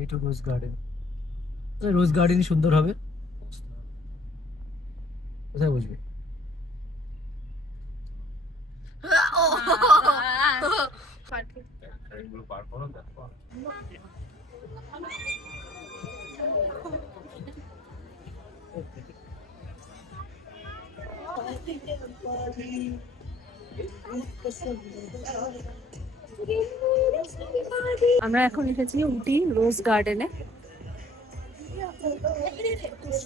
Way to Rose Garden. Rose গার্ডেনই সুন্দর হবে। কোথায় বসবে? আমরা এখন এসেছি উটি রোজ গার্ডেনে।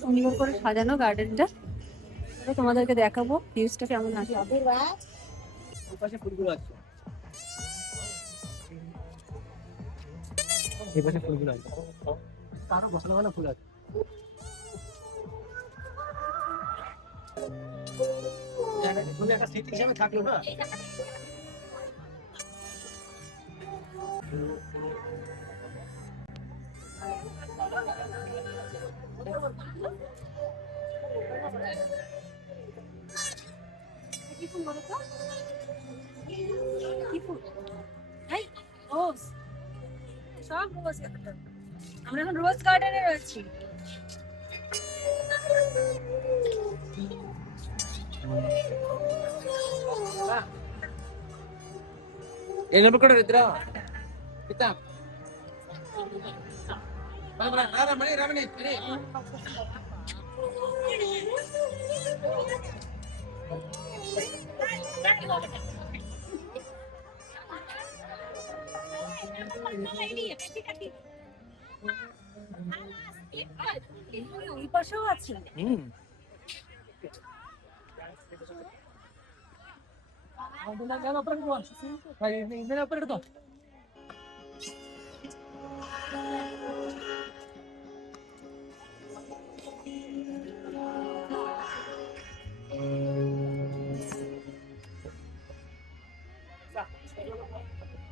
সুন্দর করে সাজানো গার্ডেনটা, তোমাদেরকে দেখাবো ভিউজটা কেমন আসে। পাশে ফুলগুলো আছে, এই পাশে ফুলগুলো আছে, কারো বসানো ভালো ফুল আছে। তুমি একটা স্মৃতি হিসেবে থাকলো না। কি ফুল বলো তো? কি ফুল? এই রোজ, সব রোজ। আমরা এখন রোজ গার্ডেনে রয়েছি। Yang lebih keren itu kita. Mana ramai ini. এই পাশেও আছে।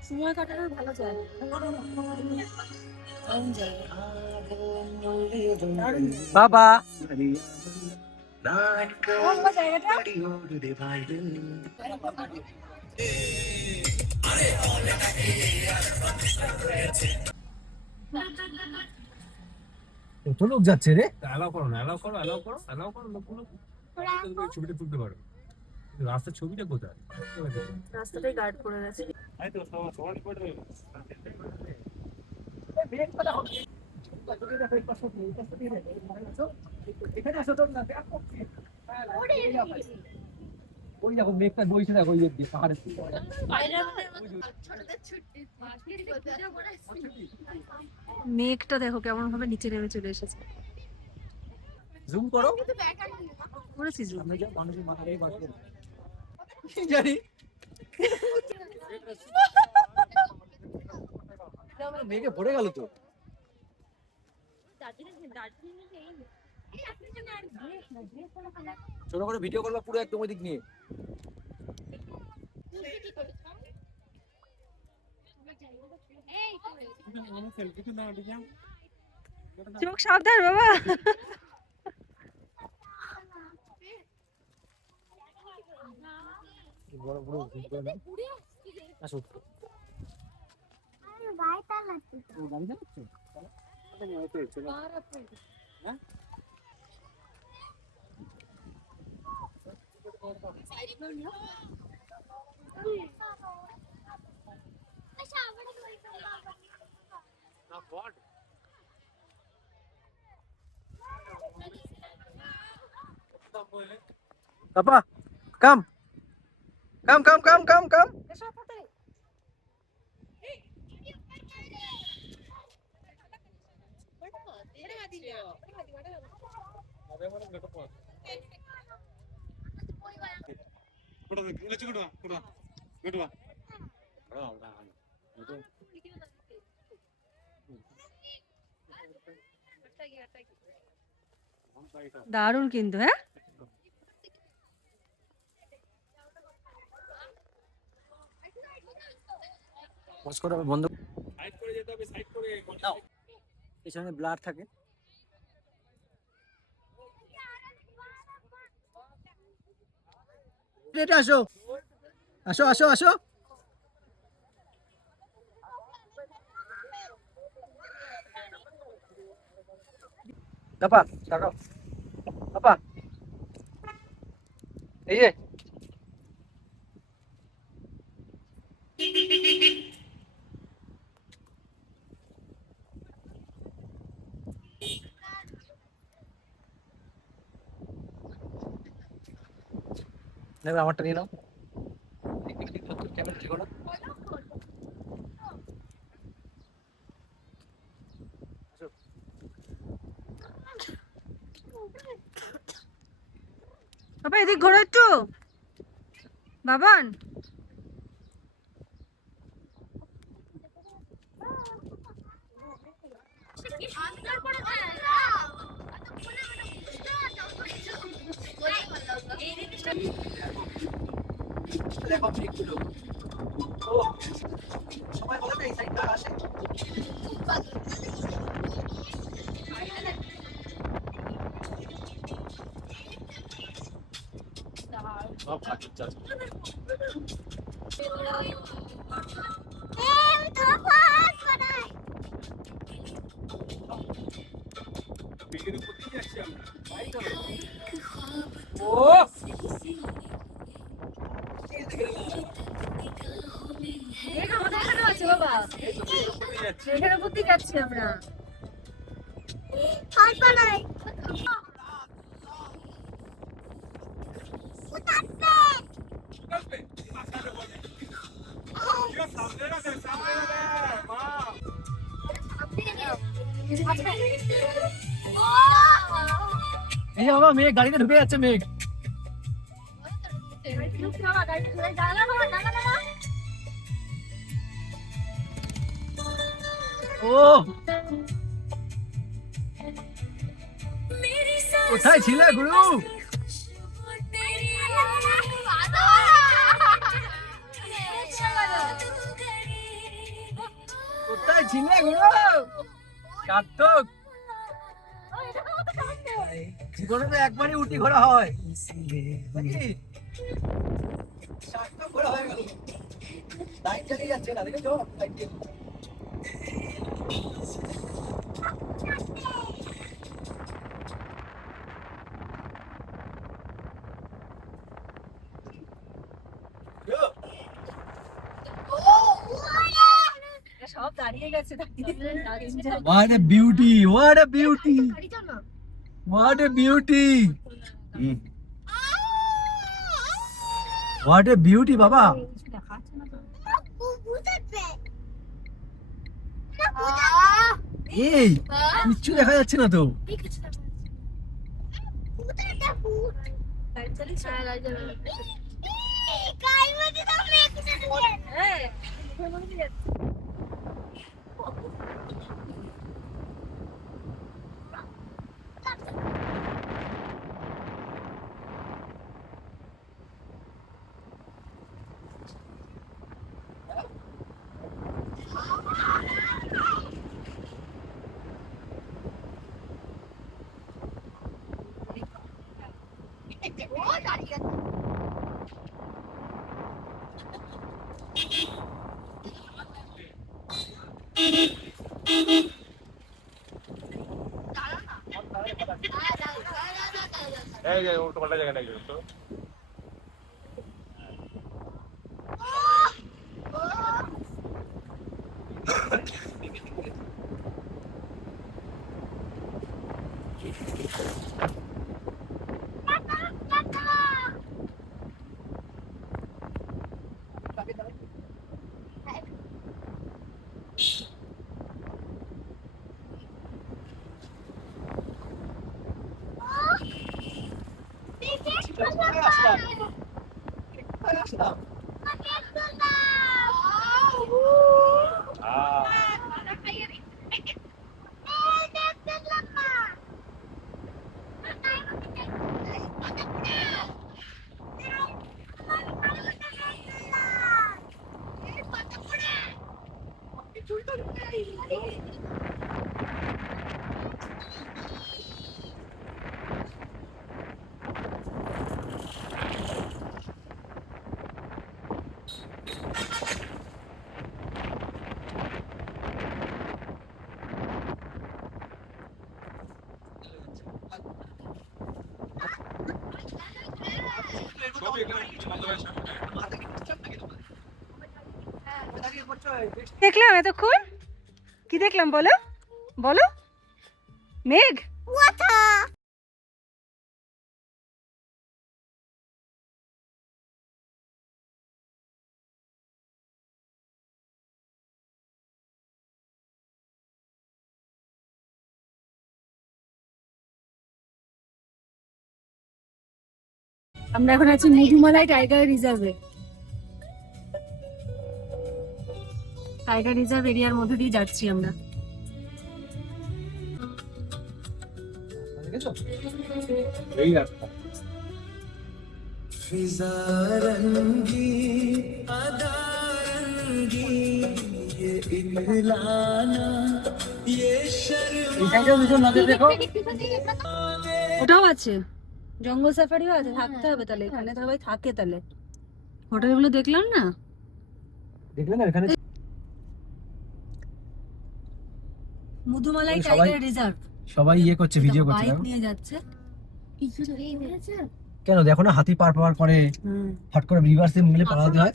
সময় কাটানোর ভালো জায়গা। বাবা জায়গাটা কত লোক যাচ্ছে রে। অ্যালাউ করো না, অ্যালাউ করো, অ্যালাউ করো, অ্যালাউ করো, লোকগুলো ছবিটা তুলতে পারো। রাস্তার ছবিটা কোথায়? রাস্তাটাই গার্ড করে গেছে। এই তো সবার পড়বে। এখানে আসো তো না, ওই দেখো মেঘটা বইছে, দেখো ওই অবধি পাহাড়ের মেঘটা দেখো কেমন ভাবে নিচে নেমে চলে এসেছে। জুম করো। করেছি জুম। মানুষের মাথায় বাসবে কি জানি। মেঘে ভরে গেল তো। ছোট করে ভিডিও করবা পুরো একদম ওই দিক নিয়ে। চোখ সাবধান বাবা। বড় বড় আসো। গাড়ি চালাচ্ছো? হ্যাঁ Papa, come, come. দারুণ কিন্তু। হ্যাঁ বন্ধ সাইড করে যেতে হবে, সাইড করে নাও, পেছনে ব্লার থাকে। এটা আসো আসো আসো আসো। পাপা তাকাও, পাপা এই যে নেবে, আমারটা নিয়ে নাও। ক্যামেরা ঠিক না? বাবা এদিক ঘোরো একটু, বাবান। দেখো ঠিকগুলো। ও সবাই বলে না এই সাইডটা আসে। সব কাটির চাষ। বিকের উপর দিয়ে যাচ্ছি আমরা। ও মেঘ আমাদের এখানেও আছে বাবা, এই তো বিকের উপর দিয়ে যাচ্ছি। মেঘের উপর দিয়ে যাচ্ছি আমরা। আসবে, মাঝখানে বলে। ইয়া সামনে না দে, সামনে না দে, মা। এই যে বাবা মেঘ গাড়িতে ঢুকে যাচ্ছে, মেঘ। ও কোথায় ছিলে গুরু? কোথায় ছিলে গুরু? সার্থক, জীবনে তো একবারই উটি ঘোরা হয় নাকি? সার্থক ঘোরা হয়ে গেল। লাইট জ্বালিয়ে যাচ্ছে না, দেখেছো? লাইট জ্বালিয়ে। সব দাঁড়িয়ে গেছে, What a beauty! What a beauty! What a beauty! What a beauty, বাবা! এই কিচ্ছু দেখা যাচ্ছে না তো। এই যে উল্টো পাল্টা জায়গা নাই তো। দেখলাম এতক্ষণ কি দেখলাম বলো বলো মেঘ আমরা এখন আছি মধুমালাই টাইগার রিজার্ভে। টাইগার রিজার্ভ এরিয়ার মধ্যে দিয়ে যাচ্ছি আমরা। দেখেছো এই রাস্তা এই সাইডেও দুটো নদী দেখো। ওটাও আছে, জঙ্গল সাফারিও আছে, থাকতে হবে তাহলে এখানে, সবাই থাকে তাহলে। হোটেলগুলো দেখলাম না, দেখলে না এখানে মধুমালাই সবাই- টাইগার রিজার্ভ। সবাই ইয়ে করছে, ভিডিও করছে। বাইক দেখো। নিয়ে যাচ্ছে। কেন দেখো না, হাতি পার পাওয়ার পরে হুম। হট করে রিভার্সে মিলে পালাতে হয়।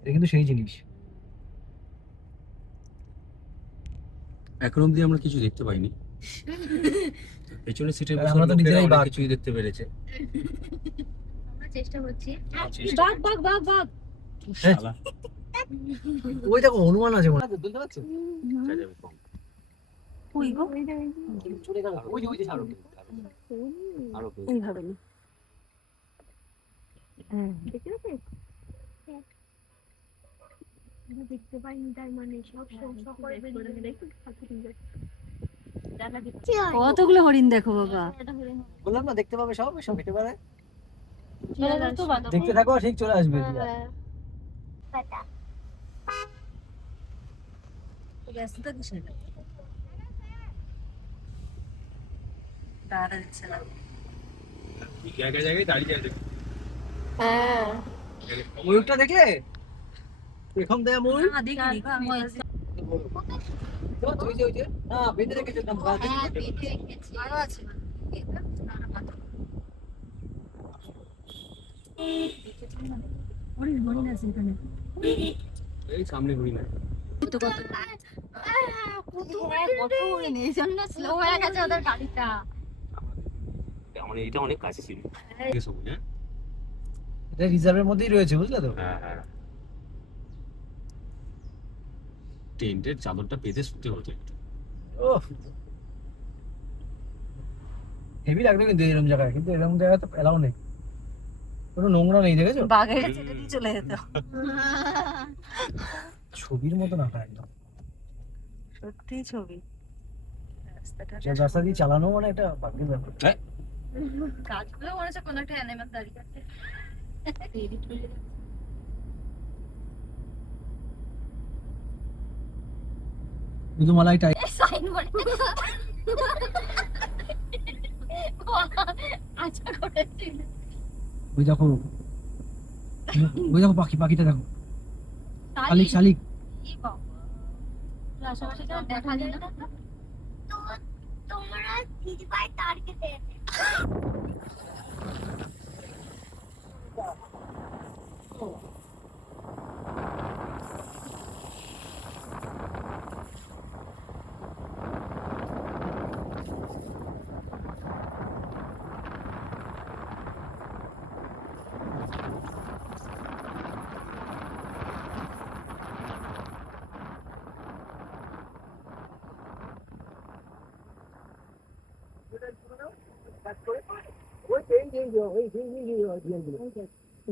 এটা কিন্তু সেই জিনিস। এখন অবধি আমরা কিছু দেখতে পাইনি। পেছনে সিটে আমরা তো নিজেরাই বাঘ। কিছুই দেখতে পেরেছে। আমরা চেষ্টা করছি। বাঘ বাঘ বাঘ বাঘ। শালা ওই দেখো হনুমান আছে মনে হয়। বুঝতে পারছো? যাবে কম। ওই গো, চলে গেল। ওই যে ছাড়ো। আরো এইভাবে না। দেখতে পাচ্ছিস? আমরা দেখতে পাইনি তার মানে সব সকলে বেরিয়ে দেখুন দেখা দিচ্ছি। কতগুলো হরিণ দেখো বাবা। বললাম না দেখতে পাবে, সব সব হেঁটে পারে। তো বাঁধা। দেখতে থাকো, ঠিক চলে আসবে। ব্যস্ততা কিসের? দাঁড়া দিচ্ছে না। জায়গায় জায়গায় দাঁড়িয়ে আছে। হ্যাঁ। ময়ূরটা দেখলে? এরকম দেয়া ময়ূর। না দেখিনি গো আমি। ওই যে না বেঁধে রেখেছে একদম। হ্যাঁ পেটে রেখেছি। আরো আছে না? হরিণ হরিণ আছে এখানে। এই সামনে ঘুরি না। কত কত কত হরিণ, এই জন্য স্লো হয়ে গেছে ওদের গাড়িটা। মানে এটা অনেক কাছে ছিল। সবুজ হ্যাঁ? এটা রিজার্ভের মধ্যেই রয়েছে, বুঝলে তো? হ্যাঁ হ্যাঁ। টেন্টের চাদরটা পেতে শুতে হতো একটু। ও হেভি লাগলো কিন্তু এরকম জায়গায়, কিন্তু এরকম জায়গায় তো এলাও নেই, কোনো নোংরা নেই। দেখেছো? বাঘের ছেড়ে দিয়ে চলে যেত। ছবির মতো না একদম। সত্যি ছবি। রাস্তাটা যে রাস্তা দিয়ে চালানো মানে একটা বাকি ব্যাপার। গাছগুলো মনে হচ্ছে কোনো একটা অ্যানিমাল দাঁড়িয়ে আছে। মধুমালাই টাই সাইন বোর্ড আচ্ছা করেছি। ওই দেখো, ওই দেখো পাখিটা দেখো, শালিক শালিক। এই বাবা, আশেপাশে কেউ দেখা যায় না। তো তোমরা দিদিভাই তার কেটে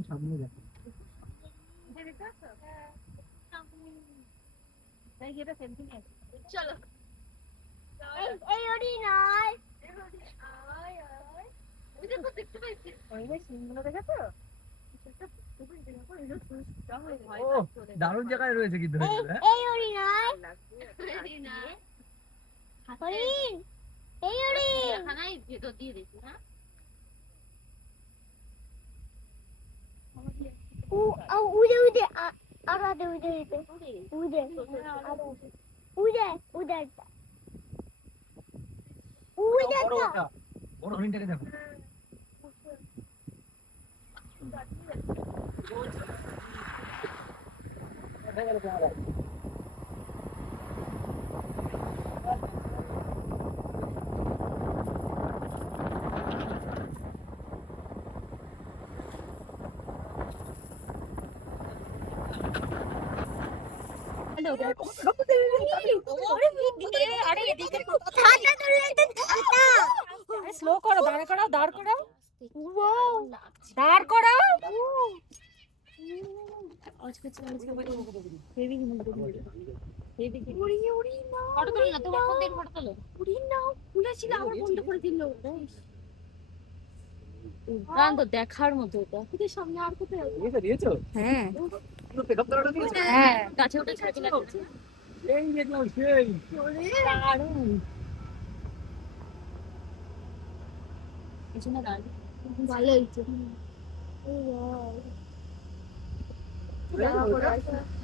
সামনে দেখো। চলো এই ওরি নয় দেখতে পাচ্ছি সিনগুলো দেখেছো? ও দারুণ জায়গায় রয়েছে কিন্তু। এই ওরি নয় হরিণ এই হরিণ খানায় ভেতর দিয়ে দেখি না উদে উদে আর আদে উদে উদে উদে উদে বড় হরিণটাকে দেখো। স্লো করো, দাঁড় করাও, দাঁড় করাও, দাঁড় করাও। দেখার মতো এটা সামনে আর কোথায়? দিয়েছো? হ্যাঁ পুরো পিকআপ করাটা দিয়েছো? হ্যাঁ, গাছে উঠে ছাড়ি লাগছে। এই দেখলাম সেই। দারুণ। পিছনে দাঁড়ালে ভালো হয়েছে।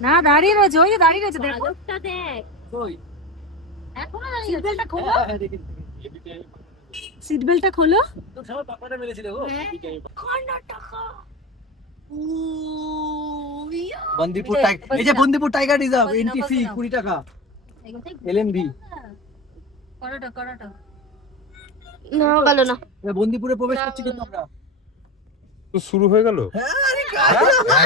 না, দাঁড়িয়ে রয়েছে, ওই যে দাঁড়িয়ে রয়েছে, দেখো। আলোকটা দেখ, কই? এখনো দাঁড়িয়ে সিট বেল্টটা খোলো, হ্যাঁ, দেখি। সিট বেল্টটা খোলো। তো সবাই পাপাটা মেরেছিল গো। কর্ণাটকা। বন্দিপুর এই যে, টাইগার, এই যে বন্দিপুর টাইগার রিজার্ভ, বসে নাও, এন্ট্রি ফি বসে নাও। 20 টাকা। এগোতে এলএমভি। করাটা করাটা। না গেল না। বন্দিপুরে প্রবেশ করছি কিন্তু আমরা। তো শুরু হয়ে গেল।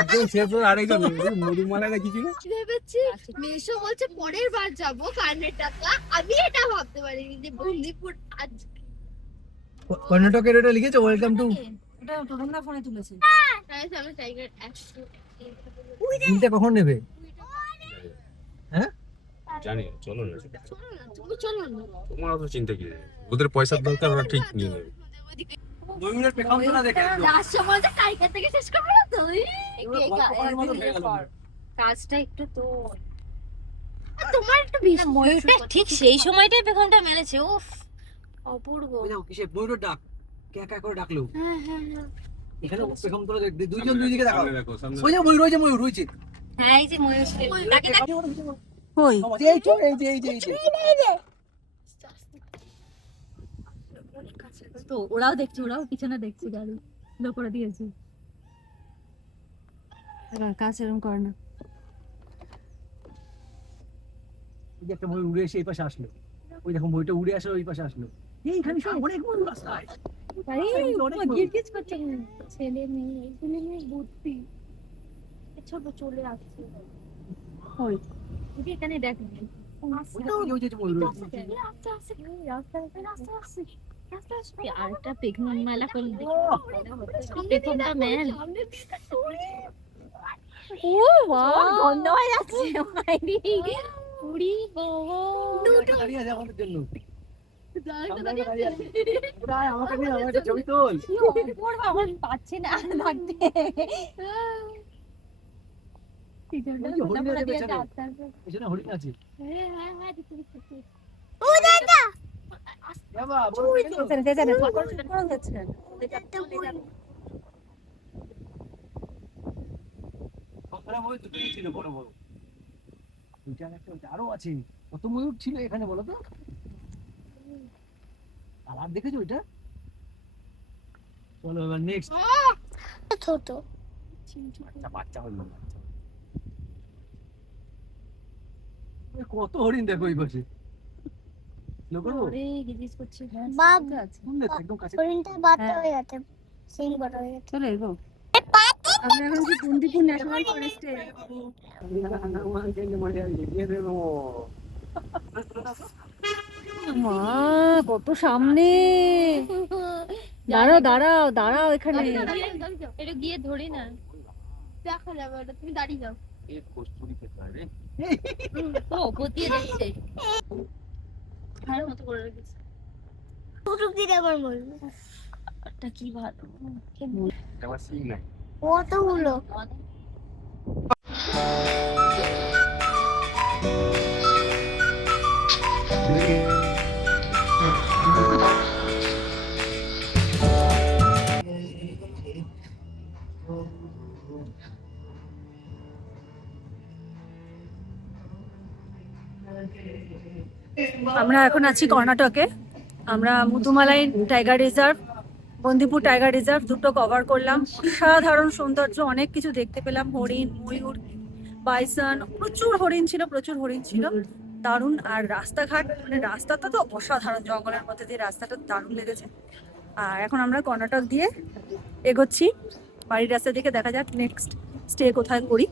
একদম শেষ হলো আরেকজন মধুমালা না কিছু না। ভেবেছি মেশো বলছে পরের বার যাবো কর্ণাটকা, আমি এটা ভাবতে পারিনি যে বন্দিপুর আজ। কর্ণাটকের এটা লিখেছো ওয়েলকাম টু। এটা টোটনদা ফোনে তুলেছে। আমি টাইগার তিনটে কখন নেবে? জানি না, চলো না। চলো না, তুমি চলো না। তোমার অত চিন্তা কি? ওদের পয়সার দরকার, ওরা ঠিক নিয়ে নেবে। 2 মিনিট পেছন তো না দেখে একদম। লাস্ট সময় যে টাইগার থেকে শেষ করবে না তো কপালের মতো হয়ে গেল। কাজটা একটু তো তোমার একটু বেশি ময়ূরটা ঠিক সেই সময়টাই পেখমটা মেরেছে। উফ, অপূর্ব। ওই দেখো কিসে ময়ূরের ডাক। ক্যাকা করে ডাকলো। হ্যাঁ হ্যাঁ হ্যাঁ। এখানে পেখম তোলো দেখ, দুইজন দুই দিকে দেখাও। সামনে দেখো, সামনে ওই যে ময়ূর রয়েছে। হ্যাঁ, এই যে ময়ূর ডাকে ডাকে। কই? এই যে এই যে। তো ওরাও দেখছে, ওরাও পিছনে দেখছে, গাড়ি স্লো করে দিয়েছে। কাজ এরকম করে না। এই যে একটা ময়ূর উড়ে এসে এই পাশে আসলো। ওই দেখো ময়ূরটা উড়ে আসে ওই পাশে আসলো। এইখানে সব অনেক ময়ূর রাস্তায়। আরে অনেক ও গিরগিজ করছে। ছেলে মেয়ে বুদ্ধি ছোট চলে আসছে। কই? এই যে এখানে দেখ। ওই যে ময়ূর রয়েছে। আস্তে আস্তে আস্তে আস্তে আস্তে আরেকটা পেখম মেলা করে দেখি। পেখমটা ম্যান। ও বাহ, গন্ধ হয়ে যাচ্ছে মাইরি। উড়ি বাবা, দুটো দাঁড়িয়ে আছে আমাদের জন্য। সামনে দাঁড়িয়ে আছে। ওরা আমাকে নিয়ে আমার একটা ছবি তোল। আমার পাচ্ছে না থাকতে। ওই যে হরিণ আছে পেছনে। পেছনে হরিণ আছে। হ্যাঁ হ্যাঁ হ্যাঁ, দেখতে দেখতে। বাবা বড় ওখানে ময়ূর দুটোই ছিল বড় বড়। দুইটা আর একটা ওইটা আরো আছে। কত ময়ূর ছিল এখানে বলো তো? আর দেখেছো ওইটা? চলো এবার নেক্সট। ছোট বাচ্চা হলো কত হরিণ দেখো এই পাশে। লোক করবো? বাপ শুনলে তো একদম কাছে। হরিণটা বাচ্চা হয়ে গেছে, সিং বড় হয়ে গেছে। চলে এগো। আমরা এখন কি বন্দিপুর ন্যাশনাল ফরেস্টে। মা কত সামনে। দাঁড়াও দাঁড়াও দাঁড়াও এখানে। এটা গিয়ে ধরি না, দেখা যাবে ওটা, তুমি দাঁড়িয়ে যাও। ও পতিয়ে দেখছে। আর মতো করে রেখেছে। টুটুক দিলে আবার বলবো এটা কি ভালো। আমার সিন নাই। কতগুলো আমরা এখন আছি কর্ণাটকে। আমরা Mudumalai tiger reserve Bandipur tiger reserve দুটো কভার করলাম। অসাধারণ সৌন্দর্য, অনেক কিছু দেখতে পেলাম, হরিণ, ময়ূর, বাইসন, প্রচুর হরিণ ছিল, প্রচুর হরিণ ছিল, দারুণ। আর রাস্তাঘাট, মানে রাস্তাটা তো অসাধারণ, জঙ্গলের মধ্যে দিয়ে রাস্তাটা দারুণ লেগেছে। আর এখন আমরা কর্ণাটক দিয়ে এগোচ্ছি বাড়ির রাস্তা দিকে। দেখা যাক নেক্সট স্টে কোথায় করি।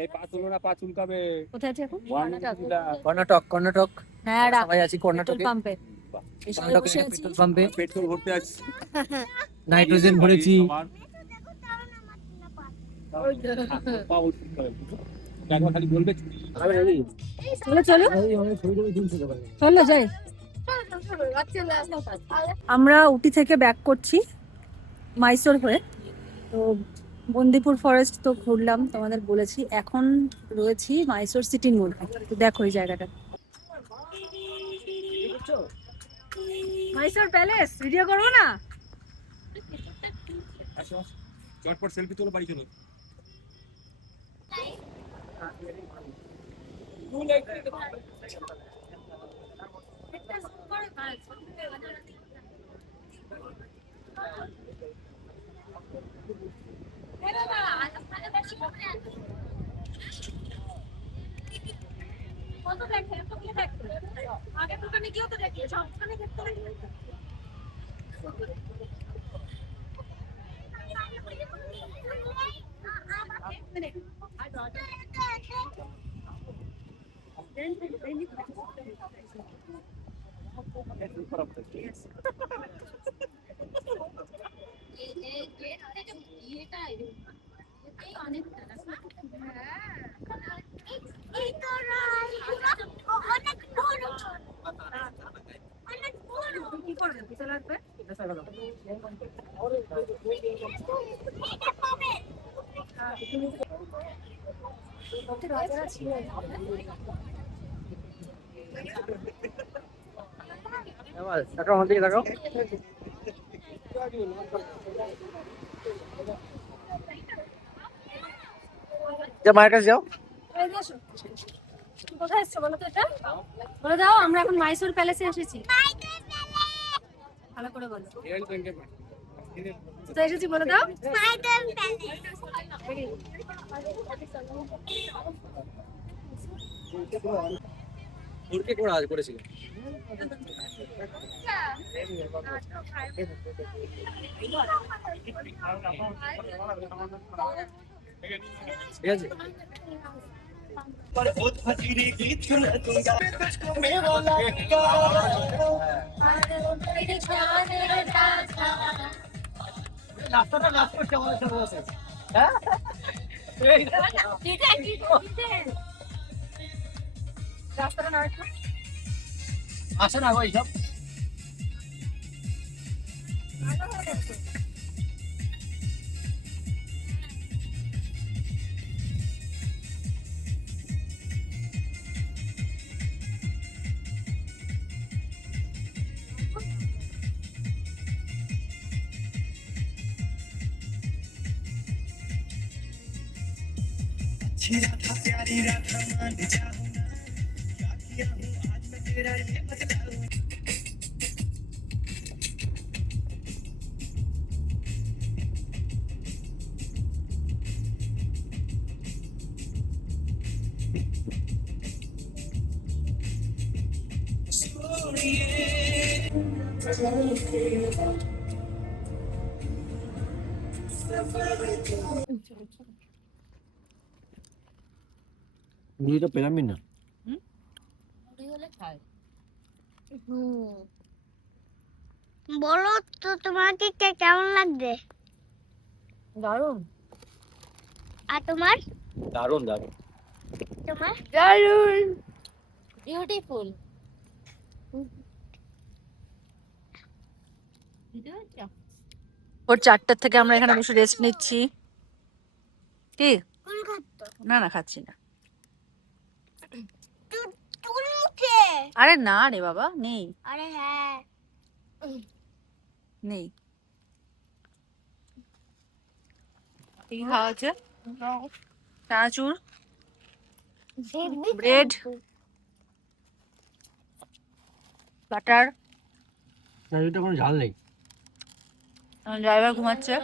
এই পা তুলো না, পা চুলকাবে। কোথায় আছে এখন? কর্ণাটক, কর্ণাটক। হ্যাঁ, সবাই আছি পেট্রোল কর্ণাটকে। পাম্পে। কর্ণাটকে পেট্রোল পাম্পে পেট্রোল ভরতে আছি। নাইট্রোজেন ভরেছি। পা উঠতে হবে। একবার খালি বলবে চলো চলো চলো যাই। আমরা উটি থেকে ব্যাক করছি মাইসোর হয়ে। তো বন্দিপুর ফরেস্ট তো ঘুরলাম, তোমাদের বলেছি। এখন রয়েছি মাইসোর সিটির মধ্যে। তো দেখো এই জায়গাটা, মাইসোর প্যালেস। ভিডিও করবো না? চটপট সেলফি তোলো, বাড়ি চলো। আগের দোকানে গিয়েও তো দেখি সবখানে দেখতে লাগে। কি করবে? পিছনে লাগবে? রাজারা ছিল। দেখো আমাদের দিকে দেখো। যা মায়ের কাছে যাও। কোথায় এসছো বলো তো? এটা বলে দাও। আমরা এখন মাইসোর প্যালেসে এসেছি। ভালো করে বলো কোথায় এসেছি, বলে দাও। মুরগি কোড়া করেছিল। ঠিক আছে। রাস্তাটা লাস্ট করছে আমাদের সাথে আছে। হ্যাঁ রাস্তাটা না আসে না গো এইসব। राधा प्यारी राधा मान जाऊं ना, क्या किया हूँ आज मैं तेरा ये बतलाऊं। মুড়িটা পেলামই না। বলো তো তোমাকে কেমন লাগবে? দারুণ। আর তোমার? দারুণ দারুণ। তোমার? দারুণ, বিউটিফুল। ওর 4টার থেকে আমরা এখানে বসে রেস্ট নিচ্ছি। কি? কোন খাদ্য? না না, খাচ্ছি না। তুল মুখে। আরে না রে বাবা, নেই আরে হ্যাঁ। নেই। কি খাওয়া হচ্ছে? চানাচুর, ব্রেড, বাটার। এটা কোনো ঝাল নেই। ড্রাইভার ঘুমাচ্ছে